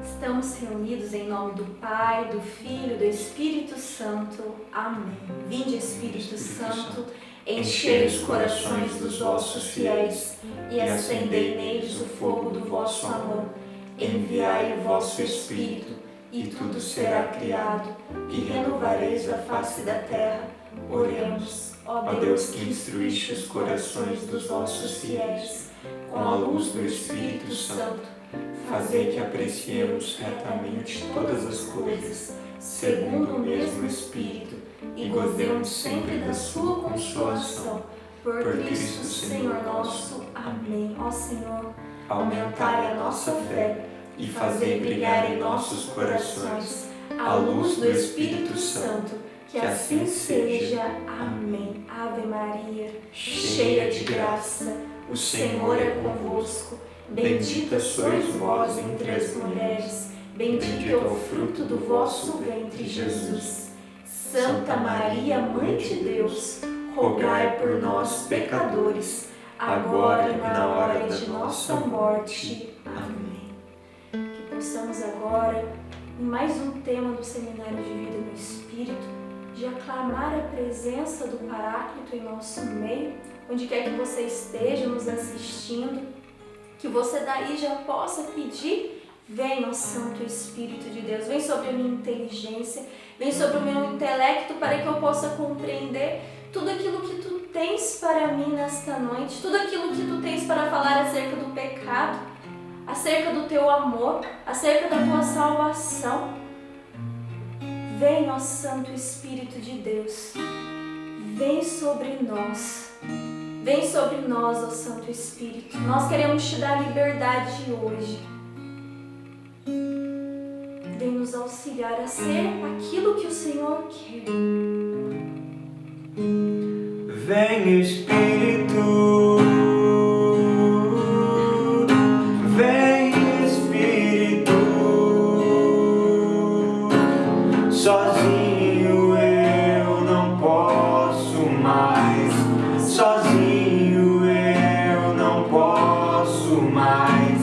Estamos reunidos em nome do Pai, do Filho e do Espírito Santo. Amém. Vinde, Espírito Santo, enchei os corações dos vossos fiéis e acendei neles o fogo do vosso amor. Enviai o vosso Espírito, e tudo será criado, e renovareis a face da terra. Oremos. Ó Deus, que instruíste os corações dos vossos fiéis com a luz do Espírito Santo, fazei que apreciemos retamente todas as coisas, segundo o mesmo Espírito, e gozemos sempre da sua consolação. Por Cristo Senhor nosso. Amém. Ó Senhor, aumentai a nossa fé e fazei brilhar em nossos corações a luz do Espírito Santo. Que assim seja. Amém. Ave Maria, cheia de graça, o Senhor é convosco. Bendita sois vós entre as mulheres, bendito é o fruto do vosso ventre, Jesus. Santa Maria, Mãe de Deus, rogai por nós, pecadores, agora e na hora de nossa morte. Amém. Que possamos agora, em mais um tema do Seminário de Vida no Espírito, de aclamar a presença do Paráclito em nosso meio, onde quer que você esteja nos assistindo, que você daí já possa pedir: vem, ó Santo Espírito de Deus, vem sobre a minha inteligência, vem sobre o meu intelecto, para que eu possa compreender tudo aquilo que tu tens para mim nesta noite, tudo aquilo que tu tens para falar acerca do pecado, acerca do teu amor, acerca da tua salvação. Vem, ó Santo Espírito de Deus, vem sobre nós. Vem sobre nós, ó Santo Espírito. Nós queremos te dar liberdade hoje. Vem nos auxiliar a ser aquilo que o Senhor quer. Vem, Espírito. Vem, Espírito. Sozinho eu não posso mais. Sozinho eu não posso mais.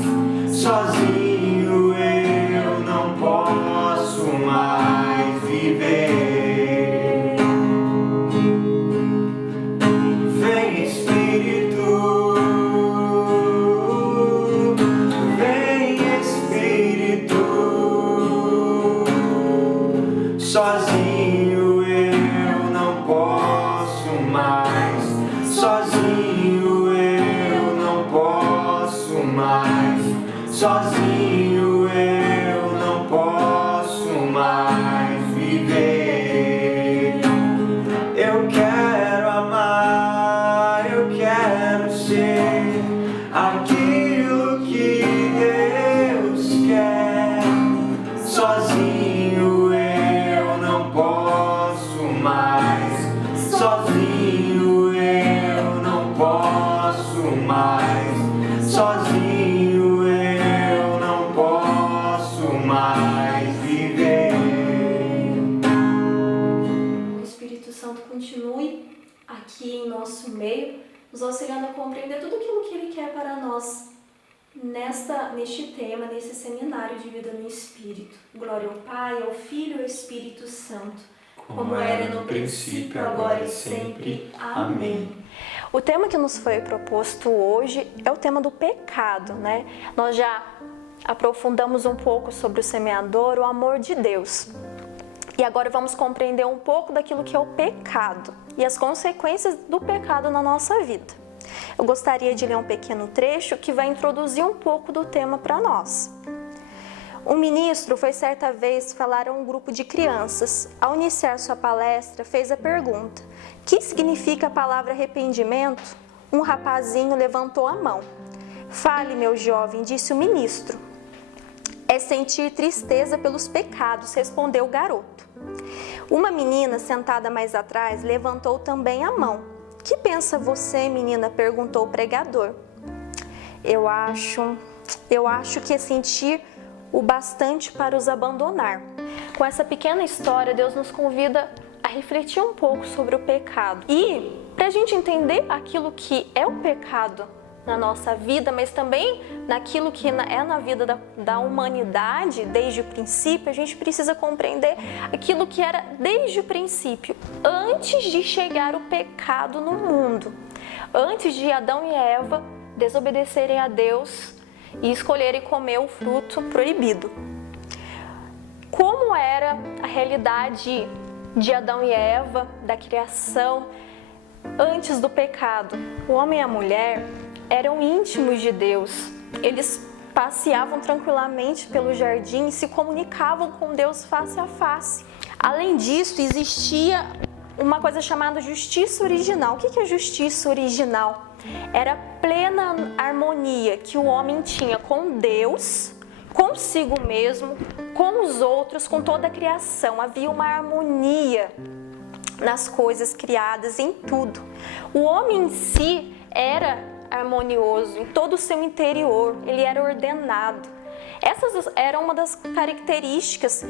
Sozinho eu não posso mais viver. Vem, Espírito. Vem, Espírito. Sozinho eu não posso mais. Sozinho eu não posso mais. Sozinho eu não posso mais viver. Eu quero amar, eu quero ser aquilo que Deus quer. Sozinho eu não posso mais. Sozinho eu não posso mais. Sozinho eu não posso mais viver. Que o Espírito Santo continue aqui em nosso meio, nos auxiliando a compreender tudo aquilo que Ele quer para nós neste tema, nesse seminário de vida no Espírito. Glória ao Pai, ao Filho e ao Espírito Santo, como era no princípio, agora e sempre. Amém. O tema que nos foi proposto hoje é o tema do pecado, né? Nós já aprofundamos um pouco sobre o semeador, o amor de Deus. E agora vamos compreender um pouco daquilo que é o pecado e as consequências do pecado na nossa vida. Eu gostaria de ler um pequeno trecho que vai introduzir um pouco do tema para nós. Um ministro foi certa vez falar a um grupo de crianças. Ao iniciar sua palestra, fez a pergunta: que significa a palavra arrependimento? Um rapazinho levantou a mão. Fale, meu jovem, disse o ministro. É sentir tristeza pelos pecados, respondeu o garoto. Uma menina sentada mais atrás levantou também a mão. Que pensa você, menina? Perguntou o pregador. Eu acho que é sentir o bastante para os abandonar. Com essa pequena história, Deus nos convida a refletir um pouco sobre o pecado. E para a gente entender aquilo que é o pecado na nossa vida, mas também naquilo que é na vida da humanidade desde o princípio, a gente precisa compreender aquilo que era desde o princípio, antes de chegar o pecado no mundo, antes de Adão e Eva desobedecerem a Deus e escolherem comer o fruto proibido. Como era a realidade de Adão e Eva, da criação, antes do pecado? O homem e a mulher eram íntimos de Deus. Eles passeavam tranquilamente pelo jardim e se comunicavam com Deus face a face. Além disso, existia uma coisa chamada justiça original. O que é justiça original? Era a plena harmonia que o homem tinha com Deus, consigo mesmo, com os outros, com toda a criação. Havia uma harmonia nas coisas criadas, em tudo. O homem em si era harmonioso em todo o seu interior, ele era ordenado. Essas eram uma das características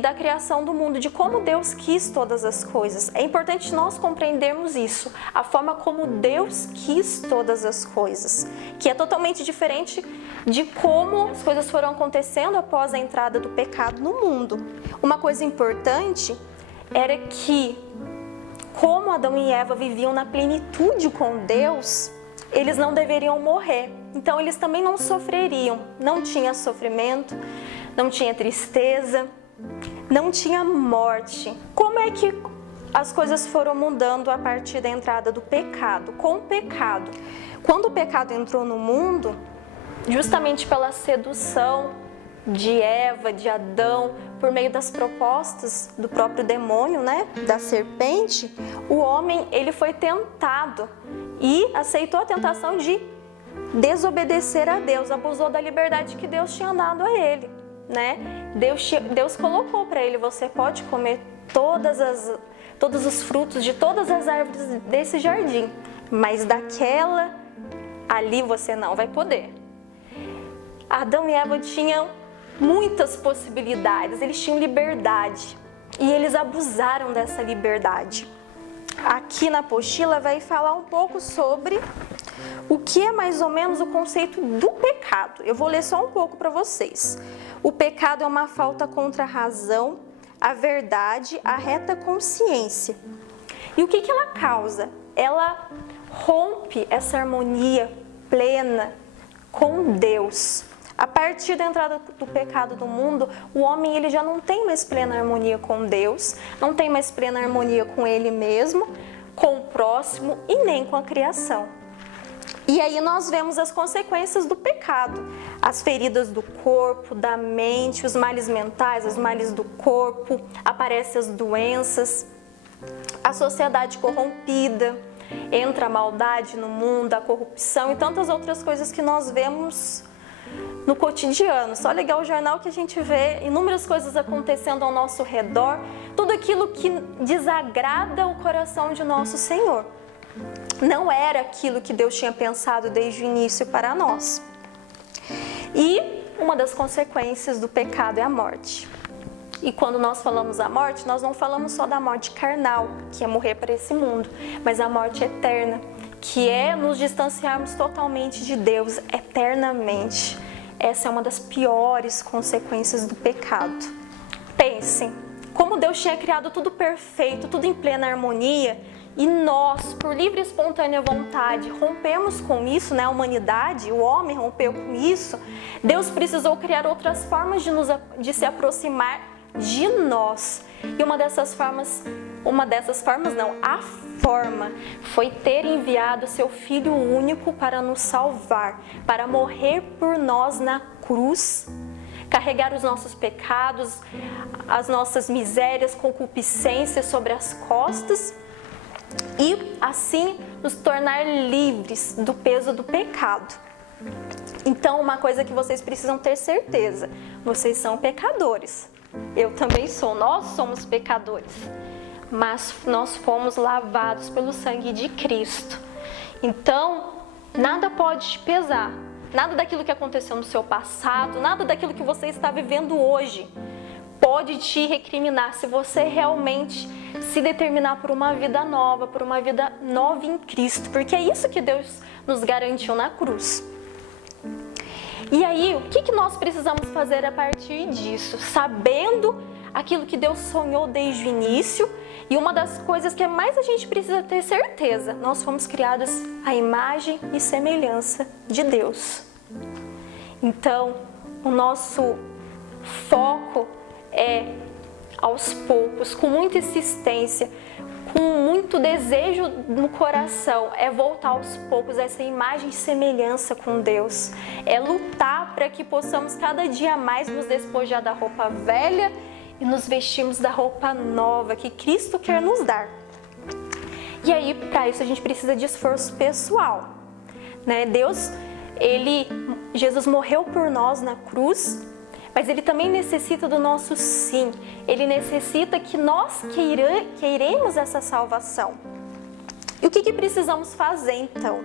da criação do mundo, de como Deus quis todas as coisas. É importante nós compreendermos isso, a forma como Deus quis todas as coisas, que é totalmente diferente de como as coisas foram acontecendo após a entrada do pecado no mundo. Uma coisa importante era que, como Adão e Eva viviam na plenitude com Deus, eles não deveriam morrer. Então eles também não sofreriam. Não tinha sofrimento, não tinha tristeza, não tinha morte. Como é que as coisas foram mudando a partir da entrada do pecado? Com o pecado. Quando o pecado entrou no mundo, justamente pela sedução de Eva, de Adão, por meio das propostas do próprio demônio, da serpente, o homem ele foi tentado e aceitou a tentação de desobedecer a Deus, abusou da liberdade que Deus tinha dado a ele, Deus colocou para ele: você pode comer todos os frutos de todas as árvores desse jardim, mas daquela ali você não vai poder. Adão e Eva tinham muitas possibilidades, eles tinham liberdade e eles abusaram dessa liberdade. Aqui na apostila vai falar um pouco sobre o que é mais ou menos o conceito do pecado. Eu vou ler só um pouco para vocês. O pecado é uma falta contra a razão, a verdade, a reta consciência. E o que ela causa? Ela rompe essa harmonia plena com Deus. A partir da entrada do pecado do mundo, o homem ele já não tem mais plena harmonia com Deus, não tem mais plena harmonia com ele mesmo, com o próximo e nem com a criação. E aí nós vemos as consequências do pecado, as feridas do corpo, da mente, os males mentais, os males do corpo, aparecem as doenças, a sociedade corrompida, entra a maldade no mundo, a corrupção e tantas outras coisas que nós vemos no cotidiano. Só ligar o jornal que a gente vê inúmeras coisas acontecendo ao nosso redor, tudo aquilo que desagrada o coração de nosso Senhor. Não era aquilo que Deus tinha pensado desde o início para nós. E uma das consequências do pecado é a morte. E quando nós falamos a morte, nós não falamos só da morte carnal, que é morrer para esse mundo, mas a morte eterna, que é nos distanciarmos totalmente de Deus eternamente. Essa é uma das piores consequências do pecado. Pensem, como Deus tinha criado tudo perfeito, tudo em plena harmonia, e nós, por livre e espontânea vontade, rompemos com isso, a humanidade, o homem rompeu com isso. Deus precisou criar outras formas de se aproximar de nós. E a forma foi ter enviado seu Filho único para nos salvar, para morrer por nós na cruz, carregar os nossos pecados, as nossas misérias, concupiscências sobre as costas e assim nos tornar livres do peso do pecado. Então, uma coisa que vocês precisam ter certeza: vocês são pecadores. Eu também sou, nós somos pecadores. Mas nós fomos lavados pelo sangue de Cristo. Então, nada pode te pesar. Nada daquilo que aconteceu no seu passado, nada daquilo que você está vivendo hoje pode te recriminar se você realmente se determinar por uma vida nova em Cristo, porque é isso que Deus nos garantiu na cruz. E aí, o que nós precisamos fazer a partir disso? Sabendo aquilo que Deus sonhou desde o início, e uma das coisas que mais a gente precisa ter certeza, nós fomos criados à imagem e semelhança de Deus. Então, o nosso foco é, aos poucos, com muita insistência, com muito desejo no coração, é voltar aos poucos a essa imagem e semelhança com Deus. É lutar para que possamos cada dia mais nos despojar da roupa velha e nos vestirmos da roupa nova que Cristo quer nos dar. E aí, para isso, a gente precisa de esforço pessoal, né? Jesus morreu por nós na cruz, mas Ele também necessita do nosso sim. Ele necessita que nós queiremos essa salvação. E o que precisamos fazer, então?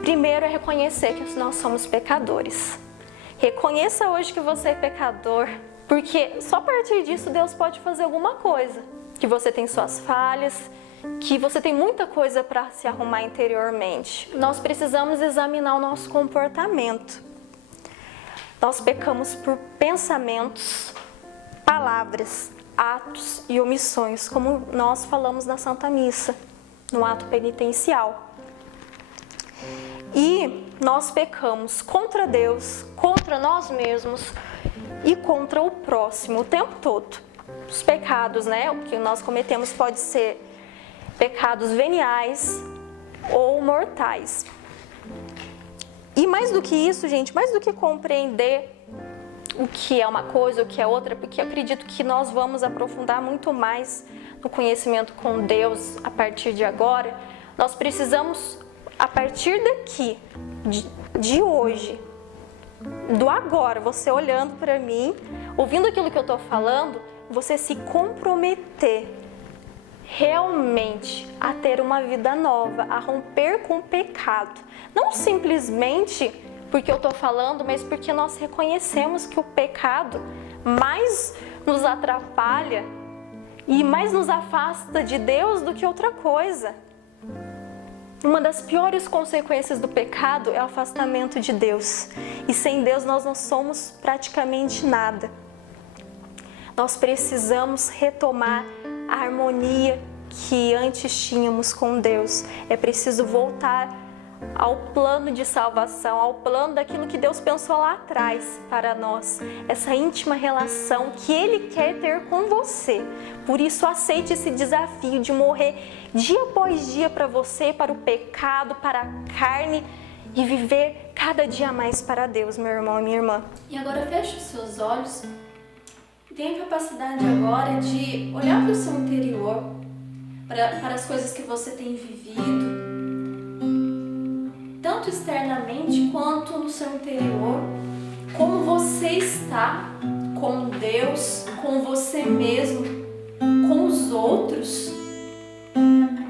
Primeiro é reconhecer que nós somos pecadores. Reconheça hoje que você é pecador, porque só a partir disso Deus pode fazer alguma coisa. Que você tem suas falhas, que você tem muita coisa para se arrumar interiormente. Nós precisamos examinar o nosso comportamento. Nós pecamos por pensamentos, palavras, atos e omissões, como nós falamos na Santa Missa, no ato penitencial. E nós pecamos contra Deus, contra nós mesmos e contra o próximo o tempo todo. Os pecados, né, o que nós cometemos pode ser pecados veniais ou mortais. E mais do que isso, gente, mais do que compreender o que é uma coisa, o que é outra, porque eu acredito que nós vamos aprofundar muito mais no conhecimento com Deus a partir de agora, nós precisamos, a partir daqui, de hoje, do agora, você olhando para mim, ouvindo aquilo que eu estou falando, você se comprometer realmente a ter uma vida nova, a romper com o pecado. Não simplesmente porque eu estou falando, mas porque nós reconhecemos que o pecado mais nos atrapalha e mais nos afasta de Deus do que outra coisa. Uma das piores consequências do pecado é o afastamento de Deus. E sem Deus nós não somos praticamente nada. Nós precisamos retomar a harmonia que antes tínhamos com Deus. É preciso voltar ao plano de salvação, ao plano daquilo que Deus pensou lá atrás para nós. Essa íntima relação que Ele quer ter com você. Por isso, aceite esse desafio de morrer dia após dia para você, para o pecado, para a carne e viver cada dia mais para Deus, meu irmão e minha irmã. E agora feche os seus olhos. Tenha a capacidade agora de olhar para o seu interior, para as coisas que você tem vivido, tanto externamente quanto no seu interior, como você está com Deus, com você mesmo, com os outros.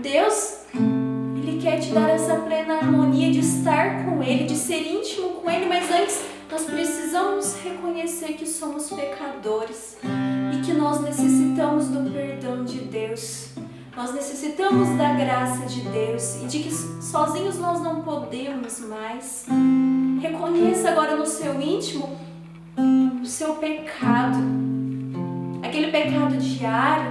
Deus, Ele quer te dar essa plena harmonia de estar com Ele, de ser íntimo com Ele, mas antes nós precisamos reconhecer que somos pecadores e que nós necessitamos do perdão de Deus. Nós necessitamos da graça de Deus e de que sozinhos nós não podemos mais. Reconheça agora no seu íntimo o seu pecado, aquele pecado diário,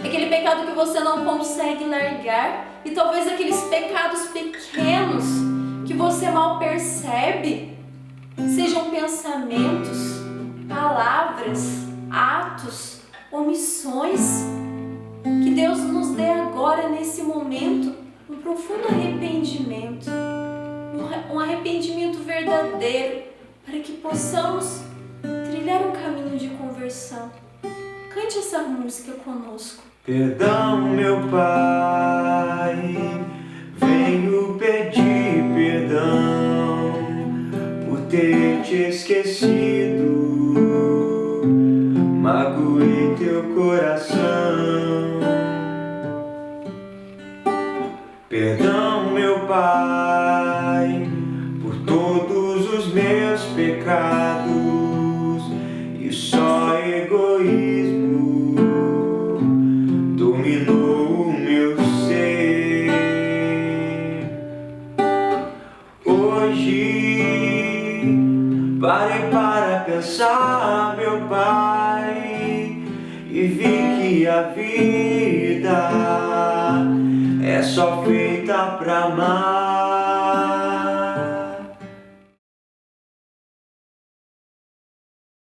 aquele pecado que você não consegue largar e talvez aqueles pecados pequenos que você mal percebe, sejam pensamentos, palavras, atos, omissões. Que Deus nos dê agora, nesse momento, um profundo arrependimento, um arrependimento verdadeiro, para que possamos trilhar um caminho de conversão. Cante essa música conosco. Perdão, meu Pai, venho pedir perdão por ter te esquecido, magoei teu coração. Perdão, meu Pai, por todos os meus pecados, e só Parei para pensar, meu Pai, e vi que a vida é só feita pra amar.